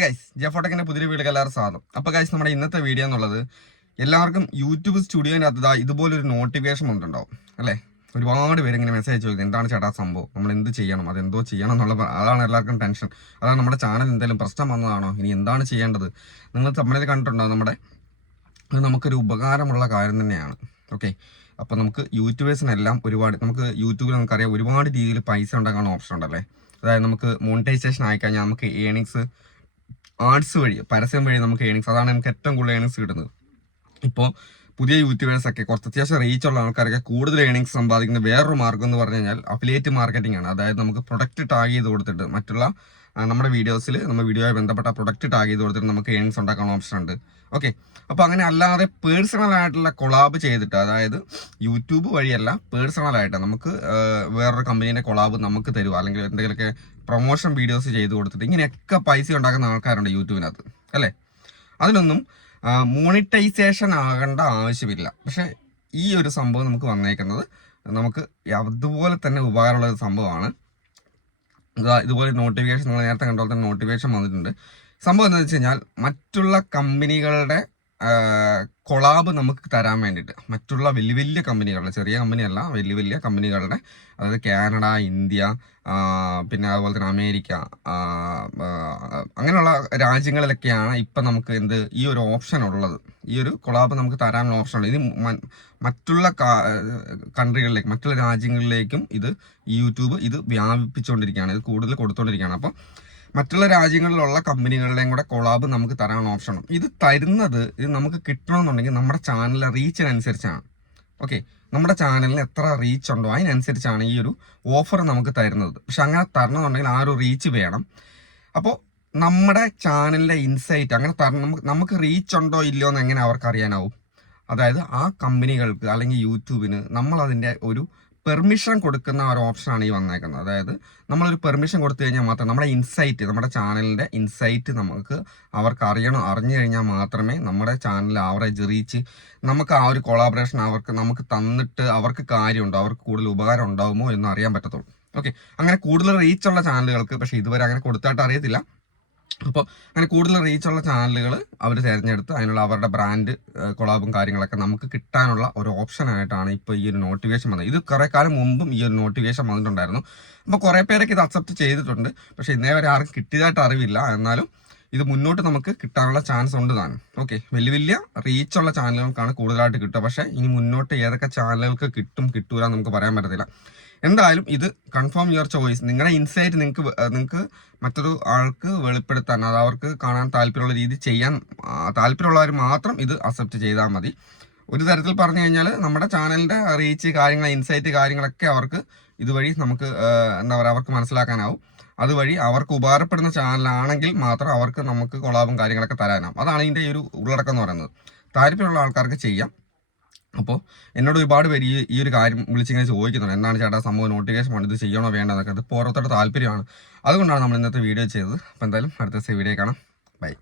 Guys ജെഫോടെക്കിന്റെ പുതിയ വീഡിയോക്ക് എല്ലാവരും സ്വാഗതം. അപ്പോൾ ഗൈസ് നമ്മുടെ ഇന്നത്തെ വീഡിയോ എന്നുള്ളത് എല്ലാവർക്കും യൂട്യൂബ് സ്റ്റുഡിയോനകത്ത് ഇതുപോലൊരു നോട്ടിഫിക്കേഷൻ വന്നിട്ടുണ്ടാവും അല്ലേ. ഒരുപാട് പേര് ഇങ്ങനെ മെസ്സേജ് ചോദിക്കുന്നത് എന്താണ് ചേട്ടാ സംഭവം, നമ്മൾ എന്ത് ചെയ്യണം, അതെന്തോ ചെയ്യണം എന്നുള്ള അതാണ് എല്ലാവർക്കും ടെൻഷൻ. അതാണ് നമ്മുടെ ചാനൽ എന്തെങ്കിലും പ്രശ്നം വന്നതാണോ, ഇനി എന്താണ് ചെയ്യേണ്ടത്. നിങ്ങൾ തമ്മിൽ കണ്ടിട്ടുണ്ടോ, അത് നമുക്കൊരു ഉപകാരമുള്ള കാര്യം തന്നെയാണ്. ഓക്കെ, അപ്പോൾ നമുക്ക് യൂട്യൂബേഴ്സിനെല്ലാം നമുക്ക് യൂട്യൂബിൽ നമുക്കറിയാം ഒരുപാട് രീതിയിൽ പൈസ ഉണ്ടാക്കാനുള്ള ഓപ്ഷൻ ഉണ്ടല്ലേ. അതായത് നമുക്ക് മോണിറ്റൈസേഷൻ ആയിക്കഴിഞ്ഞാൽ നമുക്ക് ഏണിങ്സ് ആർട്സ് വഴി പരസ്യം വഴി നമുക്ക് ഏണിങ്സ്, അതാണ് നമുക്ക് ഏറ്റവും കൂടുതൽ ഏണിങ്സ് കിട്ടുന്നത്. ഇപ്പോൾ പുതിയ യൂട്യൂബേഴ്സൊക്കെ കുറച്ച് അത്യാവശ്യം റീച്ചുള്ള ആൾക്കാരൊക്കെ കൂടുതൽ ഏണിങ്സ് സമ്പാദിക്കുന്ന വേറൊരു മാർഗ്ഗം എന്ന് പറഞ്ഞു കഴിഞ്ഞാൽ അഫിലിയേറ്റ് മാർക്കറ്റിംഗ് ആണ്. അതായത് നമുക്ക് പ്രൊഡക്റ്റ് ടാഗ് ചെയ്ത് കൊടുത്തിട്ട് മറ്റുള്ള നമ്മുടെ വീഡിയോസിൽ നമ്മൾ വീഡിയോയുമായി ബന്ധപ്പെട്ട പ്രൊഡക്റ്റ് ടാഗ് ചെയ്ത് കൊടുത്തിട്ട് നമുക്ക് ഏണിങ്സ് ഉണ്ടാക്കാനുള്ള ഓപ്ഷൻ ഉണ്ട്. ഓക്കെ, അപ്പോൾ അങ്ങനെ അല്ലാതെ പേഴ്സണൽ ആയിട്ടുള്ള കൊളാബ് ചെയ്തിട്ട്, അതായത് യൂട്യൂബ് വഴിയല്ല പേഴ്സണലായിട്ട് നമുക്ക് വേറൊരു കമ്പനീൻ്റെ കൊളാബ് നമുക്ക് തരുക, അല്ലെങ്കിൽ എന്തെങ്കിലുമൊക്കെ പ്രൊമോഷൻ വീഡിയോസ് ചെയ്ത് കൊടുത്തിട്ട് ഇങ്ങനെയൊക്കെ പൈസ ഉണ്ടാക്കുന്ന ആൾക്കാരുണ്ട് യൂട്യൂബിനകത്ത് അല്ലേ. അതിനൊന്നും മോണിറ്റൈസേഷൻ ആകേണ്ട ആവശ്യമില്ല. പക്ഷേ ഈ ഒരു സംഭവം നമുക്ക് വന്നേക്കുന്നത് നമുക്ക് അതുപോലെ തന്നെ ഉപകാരമുള്ള ഒരു സംഭവമാണ്. ഇതുപോലെ നോട്ടിഫിക്കേഷൻ നിങ്ങൾ നേരത്തെ കണ്ട പോലെ തന്നെ നോട്ടിഫിക്കേഷൻ വന്നിട്ടുണ്ട്. സംഭവം എന്താണെന്ന് വെച്ച് കഴിഞ്ഞാൽ മറ്റുള്ള കമ്പനികളുടെ കൊളാബ് നമുക്ക് തരാൻ വേണ്ടിയിട്ട്, മറ്റുള്ള വലിയ വലിയ കമ്പനികളുടെ, ചെറിയ കമ്പനിയല്ല, വലിയ വലിയ കമ്പനികളുടെ, അതായത് കാനഡ, ഇന്ത്യ, പിന്നെ അതുപോലെ തന്നെ അമേരിക്ക, അങ്ങനെയുള്ള രാജ്യങ്ങളിലൊക്കെയാണ് ഇപ്പം നമുക്ക് ഈ ഒരു ഓപ്ഷൻ ഉള്ളത്. ഈ ഒരു കൊളാബ് നമുക്ക് തരാനുള്ള ഓപ്ഷൻ ഉള്ളത്. ഇത് മറ്റുള്ള കൺട്രികളിലേക്ക്, മറ്റുള്ള രാജ്യങ്ങളിലേക്കും യൂട്യൂബ് ഇത് വ്യാപിപ്പിച്ചുകൊണ്ടിരിക്കുകയാണ്, ഇത് കൂടുതൽ കൊടുത്തുകൊണ്ടിരിക്കുകയാണ്. അപ്പം മറ്റുള്ള രാജ്യങ്ങളിലുള്ള കമ്പനികളുടെയും കൂടെ കൊളാബ് നമുക്ക് തരാനുള്ള ഓപ്ഷനും ഇത് നമുക്ക് കിട്ടണമെന്നുണ്ടെങ്കിൽ നമ്മുടെ ചാനലിലെ റീച്ചിനനുസരിച്ചാണ്. ഓക്കെ, നമ്മുടെ ചാനലിന് എത്ര റീച്ച് ഉണ്ടോ അതിനനുസരിച്ചാണ് ഈ ഒരു ഓഫർ നമുക്ക് തരുന്നത്. പക്ഷെ അങ്ങനെ തരണമെന്നുണ്ടെങ്കിൽ ആ ഒരു റീച്ച് വേണം. അപ്പോൾ നമ്മുടെ ചാനലിലെ ഇൻസൈറ്റ് അങ്ങനെ നമുക്ക് റീച്ച് ഉണ്ടോ ഇല്ലയോ എന്ന് എങ്ങനെ അവർക്ക് അറിയാനാവും. അതായത് ആ കമ്പനികൾക്ക് അല്ലെങ്കിൽ യൂട്യൂബിന് നമ്മളതിൻ്റെ ഒരു പെർമിഷൻ കൊടുക്കുന്ന ഒരു ഓപ്ഷനാണ് ഈ വന്നേക്കുന്നത്. അതായത് നമ്മളൊരു പെർമിഷൻ കൊടുത്തു കഴിഞ്ഞാൽ മാത്രം നമ്മുടെ ഇൻസൈറ്റ്, നമ്മുടെ ചാനലിൻ്റെ ഇൻസൈറ്റ് അവർക്ക് അറിഞ്ഞു കഴിഞ്ഞാൽ മാത്രമേ നമ്മുടെ ചാനൽ ആവറേജ് റീച്ച്, നമുക്ക് ആ ഒരു കൊളാബറേഷൻ നമുക്ക് തന്നിട്ട് അവർക്ക് കാര്യമുണ്ടോ, അവർക്ക് കൂടുതൽ ഉപകാരം ഉണ്ടാകുമോ എന്ന് അറിയാൻ പറ്റത്തുള്ളൂ. ഓക്കെ, അങ്ങനെ കൂടുതൽ റീച്ചുള്ള ചാനലുകൾക്ക്, പക്ഷേ ഇതുവരെ അങ്ങനെ കൊടുത്തായിട്ട് അറിയത്തില്ല. അപ്പോൾ അങ്ങനെ കൂടുതൽ റീച്ചുള്ള ചാനലുകൾ അവർ തിരഞ്ഞെടുത്ത് അതിനുള്ള അവരുടെ ബ്രാൻഡ് കൊളാബും കാര്യങ്ങളൊക്കെ നമുക്ക് കിട്ടാനുള്ള ഒരു ഓപ്ഷനായിട്ടാണ് ഇപ്പോൾ ഈ ഒരു നോട്ടിഫിക്കേഷൻ വന്നത്. ഇത് കുറേ കാലം മുമ്പും ഈ ഒരു നോട്ടിഫിക്കേഷൻ വന്നിട്ടുണ്ടായിരുന്നു. അപ്പോൾ കുറേ പേരൊക്കെ ഇത് അക്സെപ്റ്റ് ചെയ്തിട്ടുണ്ട്. പക്ഷേ ഇന്നേ വരെ ആർക്കും കിട്ടിയതായിട്ട് അറിവില്ല. എന്നാലും ഇത് മുന്നോട്ട് നമുക്ക് കിട്ടാനുള്ള ചാൻസ് ഉണ്ട് താനും. ഓക്കെ, വലിയ വലിയ റീച്ചുള്ള ചാനലുകൾക്കാണ് കൂടുതലായിട്ട് കിട്ടുക. പക്ഷേ ഇനി മുന്നോട്ട് ഏതൊക്കെ ചാനലുകൾക്ക് കിട്ടൂല നമുക്ക് പറയാൻ പറ്റത്തില്ല. എന്തായാലും ഇത് കൺഫേം യുവർ ചോയ്സ്. നിങ്ങളുടെ ഇൻസൈറ്റ് നിങ്ങൾക്ക് മറ്റൊരു ആൾക്ക് വെളിപ്പെടുത്താൻ, അത് അവർക്ക് കാണാൻ താല്പര്യമുള്ള രീതി ചെയ്യാൻ താല്പര്യമുള്ളവർ മാത്രം ഇത് അക്സെപ്റ്റ് ചെയ്താൽ മതി. ഒരു തരത്തിൽ പറഞ്ഞു കഴിഞ്ഞാൽ നമ്മുടെ ചാനലിൻ്റെ റീച്ച് കാര്യങ്ങൾ, ഇൻസൈറ്റ് കാര്യങ്ങളൊക്കെ അവർക്ക് ഇതുവഴി നമുക്ക് അവർക്ക് മനസ്സിലാക്കാനാവും. അതുവഴി അവർക്ക് ഉപകാരപ്പെടുന്ന ചാനലാണെങ്കിൽ മാത്രം അവർക്ക് നമുക്ക് കൊളാബും കാര്യങ്ങളൊക്കെ തരാനാവും. അതാണ് ഇതിൻ്റെ ഒരു ഉള്ളടക്കം എന്ന് പറയുന്നത്. താല്പര്യമുള്ള ആൾക്കാർക്ക് ചെയ്യാം. അപ്പോൾ എന്നോട് ഒരുപാട് പേര് ഈ ഒരു കാര്യം വിളിച്ചിങ്ങനെ ചോദിക്കുന്നുണ്ട്, എന്താണ് ചേട്ടാ സംഭവം, നോട്ടിഫിക്കേഷൻ വേണം, ഇത് ചെയ്യണോ വേണ്ടതൊക്കെ. അത് ഓരോരുത്തരുടെ താല്പര്യമാണ്. അതുകൊണ്ടാണ് നമ്മൾ ഇന്നത്തെ വീഡിയോ ചെയ്തത്. അപ്പോൾ എന്തായാലും അടുത്ത ദിവസം വീഡിയോ കാണാം. ബൈ.